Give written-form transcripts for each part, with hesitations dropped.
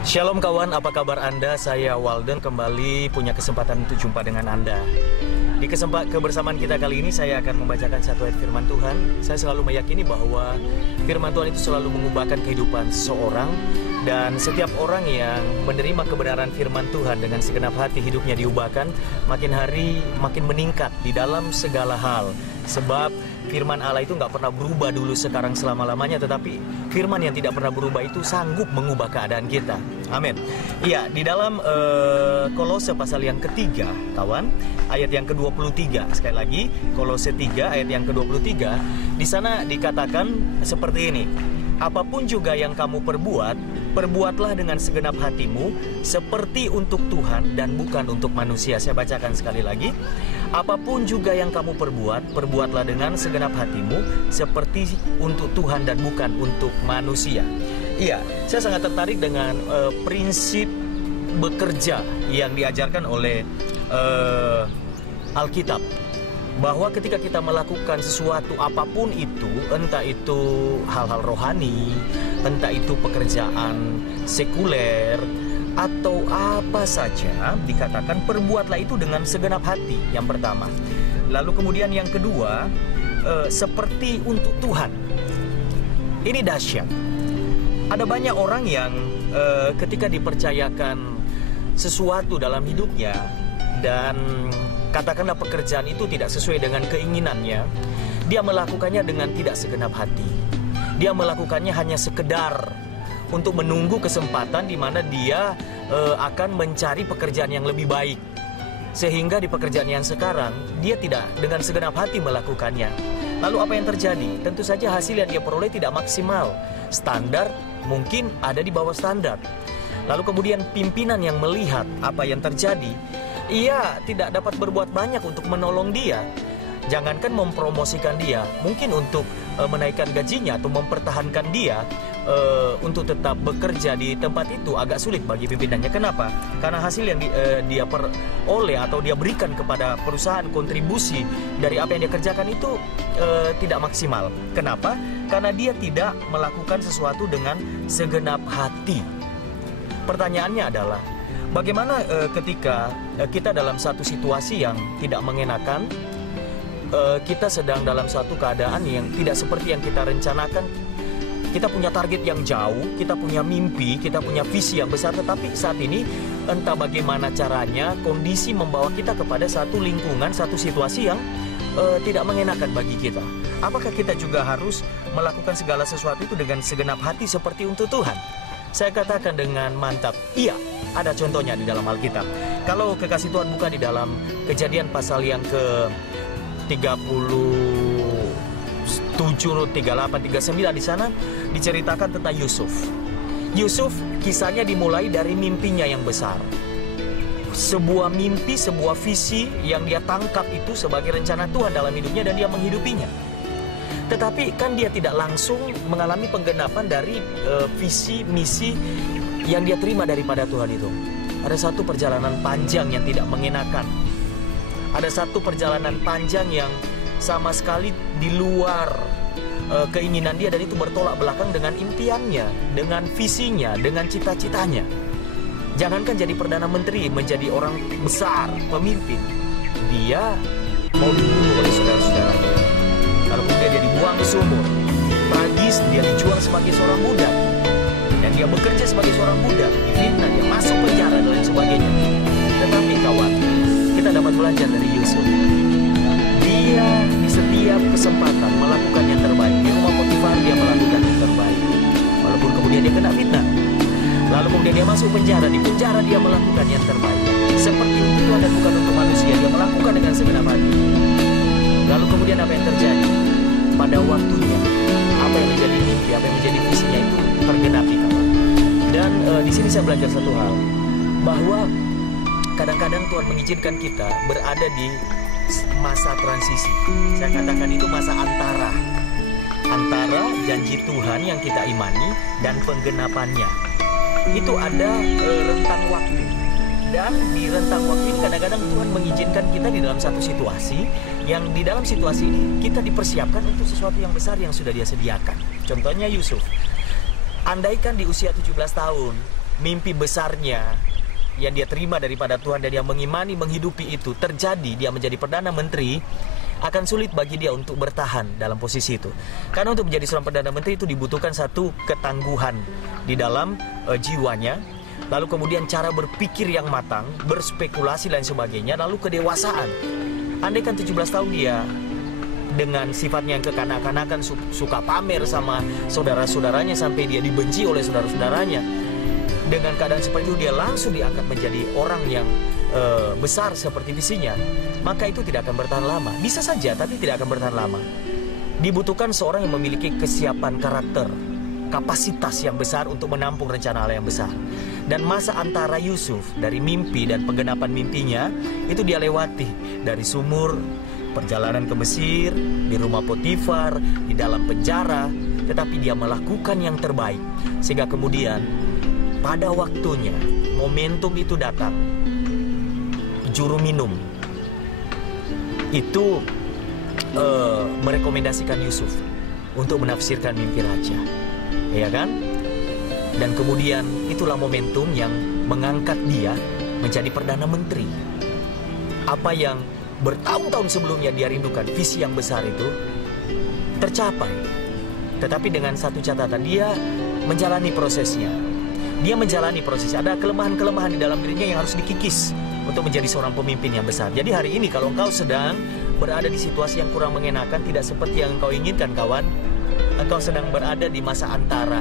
Shalom kawan, apa kabar Anda? Saya Walden kembali punya kesempatan untuk jumpa dengan Anda. Di kebersamaan kita kali ini saya akan membacakan satu ayat firman Tuhan. Saya selalu meyakini bahwa firman Tuhan itu selalu mengubahkan kehidupan seseorang. Dan setiap orang yang menerima kebenaran firman Tuhan dengan segenap hati hidupnya diubahkan, makin hari makin meningkat di dalam segala hal. Sebab firman Allah itu nggak pernah berubah dulu sekarang selama-lamanya, tetapi firman yang tidak pernah berubah itu sanggup mengubah keadaan kita. Amin. Iya, di dalam Kolose pasal yang ketiga, kawan, ayat yang ke-23. Sekali lagi, Kolose 3 ayat yang ke-23. Di sana dikatakan seperti ini. Apapun juga yang kamu perbuat, perbuatlah dengan segenap hatimu, seperti untuk Tuhan dan bukan untuk manusia. Saya bacakan sekali lagi. Apapun juga yang kamu perbuat, perbuatlah dengan segenap hatimu, seperti untuk Tuhan dan bukan untuk manusia. Iya, saya sangat tertarik dengan prinsip bekerja yang diajarkan oleh Alkitab. Bahwa ketika kita melakukan sesuatu apapun itu, entah itu hal-hal rohani, entah itu pekerjaan sekuler, atau apa saja, dikatakan perbuatlah itu dengan segenap hati, yang pertama. Lalu kemudian yang kedua, seperti untuk Tuhan. Ini dahsyat. Ada banyak orang yang ketika dipercayakan sesuatu dalam hidupnya, dan katakanlah pekerjaan itu tidak sesuai dengan keinginannya, dia melakukannya dengan tidak segenap hati. Dia melakukannya hanya sekedar untuk menunggu kesempatan di mana dia akan mencari pekerjaan yang lebih baik. Sehingga di pekerjaan yang sekarang, dia tidak dengan segenap hati melakukannya. Lalu apa yang terjadi? Tentu saja hasil yang dia peroleh tidak maksimal. Standar mungkin ada di bawah standar. Lalu kemudian pimpinan yang melihat apa yang terjadi, ia tidak dapat berbuat banyak untuk menolong dia. Jangankan mempromosikan dia, mungkin untuk menaikkan gajinya atau mempertahankan dia untuk tetap bekerja di tempat itu agak sulit bagi pimpinannya. Kenapa? Karena hasil yang dia peroleh atau dia berikan kepada perusahaan, kontribusi dari apa yang dia kerjakan itu tidak maksimal. Kenapa? Karena dia tidak melakukan sesuatu dengan segenap hati. Pertanyaannya adalah, bagaimana ketika kita dalam satu situasi yang tidak mengenakan, kita sedang dalam satu keadaan yang tidak seperti yang kita rencanakan. Kita punya target yang jauh, kita punya mimpi, kita punya visi yang besar, tetapi saat ini entah bagaimana caranya kondisi membawa kita kepada satu lingkungan, satu situasi yang tidak mengenakan bagi kita. Apakah kita juga harus melakukan segala sesuatu itu dengan segenap hati seperti untuk Tuhan? Saya katakan dengan mantap, iya, ada contohnya di dalam Alkitab. Kalau kekasih Tuhan buka di dalam Kejadian pasal yang ke 37, 38, 39, di sana diceritakan tentang Yusuf. Yusuf kisahnya dimulai dari mimpinya yang besar. Sebuah mimpi, sebuah visi yang dia tangkap itu sebagai rencana Tuhan dalam hidupnya dan dia menghidupinya. Tetapi kan dia tidak langsung mengalami penggenapan dari visi, misi yang dia terima daripada Tuhan itu. Ada satu perjalanan panjang yang tidak mengenakan. Ada satu perjalanan panjang yang sama sekali di luar keinginan dia, dan itu bertolak belakang dengan impiannya, dengan visinya, dengan cita-citanya. Jangankan jadi Perdana Menteri, menjadi orang besar, pemimpin, dia mau dibunuh oleh saudara-saudaranya. Lalu kemudian dia dibuang ke sumur. Tragis, dia dijual sebagai seorang budak. Dan dia bekerja sebagai seorang budak, difitnah, dia masuk penjara dan lain sebagainya. Tetapi kawan, kita dapat belajar dari Yusuf. Dia di setiap kesempatan melakukan yang terbaik. Di rumah Potifar dia melakukan yang terbaik. Walaupun kemudian dia kena fitnah. Lalu kemudian dia masuk penjara. Di penjara dia melakukan yang terbaik. Seperti untuk Tuhan dan bukan untuk manusia. Dia melakukan dengan segenap hati. Lalu kemudian apa yang terjadi? Pada waktunya, apa yang menjadi mimpi, apa yang menjadi visinya itu tergenapi, kawan. Dan di sini saya belajar satu hal, bahwa kadang-kadang Tuhan mengizinkan kita berada di masa transisi. Saya katakan itu masa antara janji Tuhan yang kita imani dan penggenapannya. Itu ada rentang waktu. Dan di rentang waktu ini kadang-kadang Tuhan mengizinkan kita di dalam satu situasi, yang di dalam situasi ini kita dipersiapkan untuk sesuatu yang besar yang sudah Dia sediakan. Contohnya Yusuf. Andaikan di usia 17 tahun mimpi besarnya yang dia terima daripada Tuhan dan dia mengimani menghidupi itu terjadi, dia menjadi Perdana Menteri, akan sulit bagi dia untuk bertahan dalam posisi itu. Karena untuk menjadi seorang Perdana Menteri itu dibutuhkan satu ketangguhan di dalam jiwanya, lalu kemudian cara berpikir yang matang, berspekulasi dan sebagainya, lalu kedewasaan. Andai kan 17 tahun dia dengan sifatnya yang kekanak-kanakan, suka pamer sama saudara-saudaranya sampai dia dibenci oleh saudara-saudaranya, dengan keadaan seperti itu dia langsung diangkat menjadi orang yang besar seperti visinya, maka itu tidak akan bertahan lama. Bisa saja, tapi tidak akan bertahan lama. Dibutuhkan seorang yang memiliki kesiapan karakter, kapasitas yang besar untuk menampung rencana Allah yang besar. Dan masa antara Yusuf dari mimpi dan penggenapan mimpinya itu dia lewati dari sumur, perjalanan ke Mesir, di rumah Potifar, di dalam penjara, tetapi dia melakukan yang terbaik sehingga kemudian pada waktunya momentum itu datang. Juru minum itu merekomendasikan Yusuf untuk menafsirkan mimpi raja, ya kan? Dan kemudian itulah momentum yang mengangkat dia menjadi Perdana Menteri. Apa yang bertahun-tahun sebelumnya dia rindukan, visi yang besar itu tercapai. Tetapi dengan satu catatan, dia menjalani prosesnya. Dia menjalani proses. Ada kelemahan-kelemahan di dalam dirinya yang harus dikikis untuk menjadi seorang pemimpin yang besar. Jadi hari ini kalau engkau sedang berada di situasi yang kurang mengenakan, tidak seperti yang engkau inginkan kawan, engkau sedang berada di masa antara,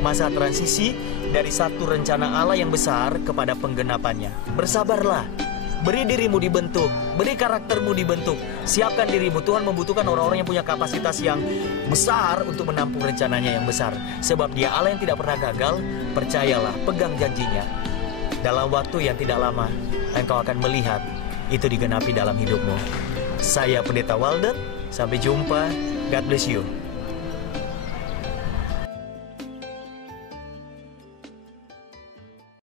masa transisi dari satu rencana Allah yang besar kepada penggenapannya. Bersabarlah, beri dirimu dibentuk, beri karaktermu dibentuk, siapkan dirimu. Tuhan membutuhkan orang-orang yang punya kapasitas yang besar untuk menampung rencananya yang besar. Sebab Dia Allah yang tidak pernah gagal. Percayalah, pegang janjinya. Dalam waktu yang tidak lama, engkau akan melihat itu digenapi dalam hidupmu. Saya Pendeta Walden, sampai jumpa. God bless you.